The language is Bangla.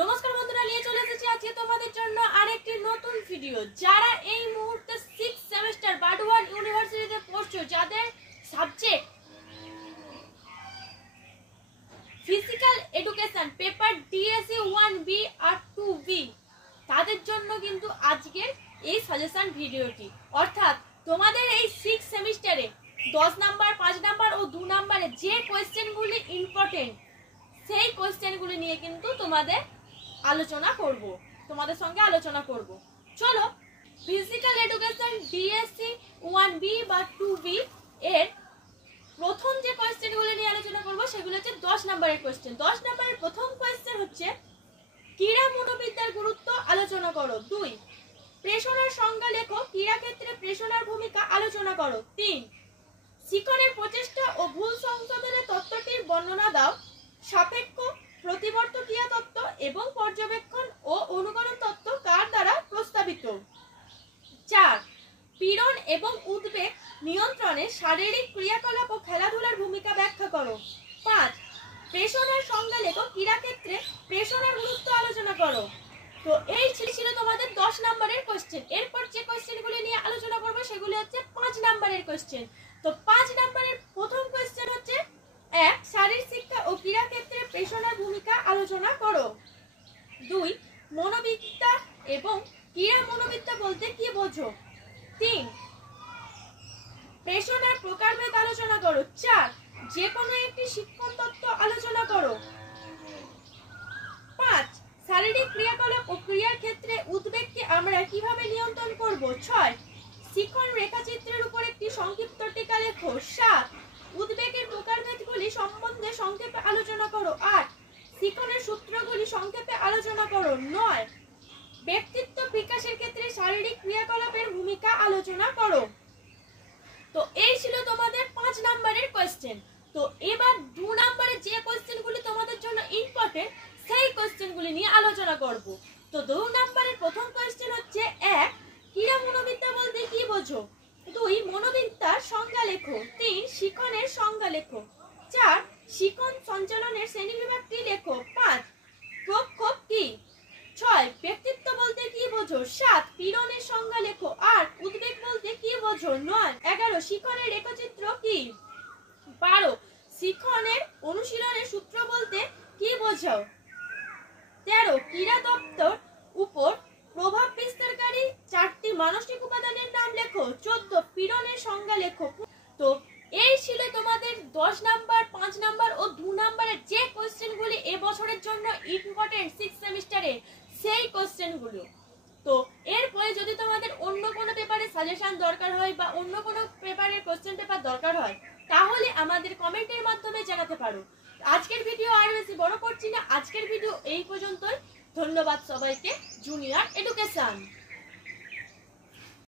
নমস্কার বন্ধুরা, নিয়ে চলে এসেছি আজকে তোমাদের জন্য আরেকটি নতুন ভিডিও। যারা এই মুহূর্তে 6th সেমিস্টার বাডওয়ান ইউনিভার্সিটিতে পড়ছো, যাদের subject physical education paper DSC 1B আর 2B, তাদের জন্য কিন্তু আজকের এই সাজেশন ভিডিওটি। অর্থাৎ তোমাদের এই 6th সেমিস্টারে 10 নাম্বার, 5 নাম্বার ও 2 নাম্বারে যে কোয়েশ্চেনগুলি ইম্পর্টেন্ট, সেই কোয়েশ্চেনগুলি নিয়ে কিন্তু তোমাদের সঙ্গে আলোচনা করব। চলো, ফিজিক্যাল এডুকেশন ডিএসসি 1B বা 2B এর প্রথম যে কোয়েশ্চেনগুলো নিয়ে আলোচনা করব সেগুলো হচ্ছে 10 নম্বরের কোয়েশ্চেন। 10 নম্বরের প্রথম কোয়েশ্চেন হচ্ছে ক্রীড়া মনোবিদ্যার গুরুত্ব আলোচনা করো। 2, প্রেষণার সংজ্ঞা লেখো, ক্রীড়া ক্ষেত্রে প্রেষণার ভূমিকা আলোচনা করো। 3, শিক্ষণের প্রচেষ্টা ও ভুল সংশোধনের তত্ত্বটির বর্ণনা দাও। সাপেক্ষ প্রতিবর্তক্রিয়া তত্ত্ব এবং পর্যবেক্ষণ ও অনুকরণ তত্ত্ব কার দ্বারা প্রস্তাবিত। 4, পীড়ন এবং উদ্বেগ নিয়ন্ত্রণে শারীরিক ক্রিয়াকলাপ ও খেলাধুলার ভূমিকা ব্যাখ্যা করো। 5, প্রেষণার সংজ্ঞা লেখো, ক্রীড়াক্ষেত্রে প্রেষণার গুরুত্ব আলোচনা করো। তো এই ছিল তোমাদের 10 নম্বরের কোশ্চেন। এরপর যে কোশ্চেনগুলি নিয়ে আলোচনা করবো সেগুলি হচ্ছে 5 নম্বরের কোশ্চেন। তো 5 নম্বরের প্রথম কোশ্চেন হচ্ছে 1, শারীরিক শিক্ষা ও ক্রীড়া ক্ষেত্রে প্রেষণার ভূমিকা আলোচনা করো। 2, মনোবিদ্যা এবং ক্রীড়া মনোবিদ্যা বলতে কি বোঝো। 3, প্রেষণার প্রকারভেদ আলোচনা করো। 4, যে কোনো একটি শিক্ষণ তত্ত্ব আলোচনা করো। 5, শারীরিক ক্রিয়াকলাপ ও ক্রিয়ার ক্ষেত্রে উদ্বেগকে আমরা কিভাবে নিয়ন্ত্রণ করব। 6, শিক্ষণ রেখাচিত্রের উপর একটি সংক্ষিপ্ত টিকা লেখো। 7, উদ্বেগের প্রকারভেদগুলি সম্বন্ধে সংক্ষেপে আলোচনা করো। 8, শিক্ষণের সূত্রগুলি সংক্ষেপে আলোচনা করো। 9, ব্যক্তিত্ব বিকাশের ক্ষেত্রে শারীরিক ক্রিয়াকলাপের ভূমিকা আলোচনা করো। তো এই ছিল তোমাদের 5 নম্বরের কোশ্চেন। তো এবার 2 নম্বরের যে কোশ্চেনগুলি তোমাদের জন্য ইম্পর্টেন্ট, সেই কোশ্চেনগুলি নিয়ে আলোচনা করব। তো 2 নম্বরের প্রথম কোশ্চেন হচ্ছে 1, ক্রীড়া মনোবিদ্যা বলতে কি বোঝো। 2, মনোবিদ্যার সংজ্ঞা লেখো। 3, শিক্ষণের সংজ্ঞা লেখো। 4, শিক্ষণ সঞ্চালনের শ্রেণীবিভাগটি লেখো। 5, প্রক্ষোভ কি। 6, ব্যক্তিত্ব বলতে কি বোঝো। 7, পীড়নের সংজ্ঞা লেখো। 8, উদ্বেগ বলতে কি বোঝো। 9, 11, শিক্ষণের রেখাচিত্র কি। 12, শিক্ষণের অনুশীলনের সূত্র বলতে কি বোঝো। 13, ক্রীড়া দপ্তর উপর প্রভাব বিস্তারকারী 4টি মানসিক উপাদানের নাম লেখো। 14, পীড়নের সংজ্ঞা লেখো। তো এই ছিল তোমাদের 10 নাম্বার, 5 নাম্বার ও 2 নাম্বারের যে কোশ্চেনগুলি এবছরের জন্য ইম্পর্টেন্ট 6th সেমিস্টারে, সেই কোশ্চেনগুলো। তো এরপরে যদি তোমাদের অন্য কোনো পেপারের সাজেশন দরকার হয় বা অন্য কোনো পেপারের কোশ্চেন পেপার দরকার হয়, তাহলে আমাদের কমেন্টের মাধ্যমে জানাতে পারো। আজকের ভিডিও আর বেশি বড় করছি না, আজকের ভিডিও এই পর্যন্তই। ধন্যবাদ সবাইকে। Junior education.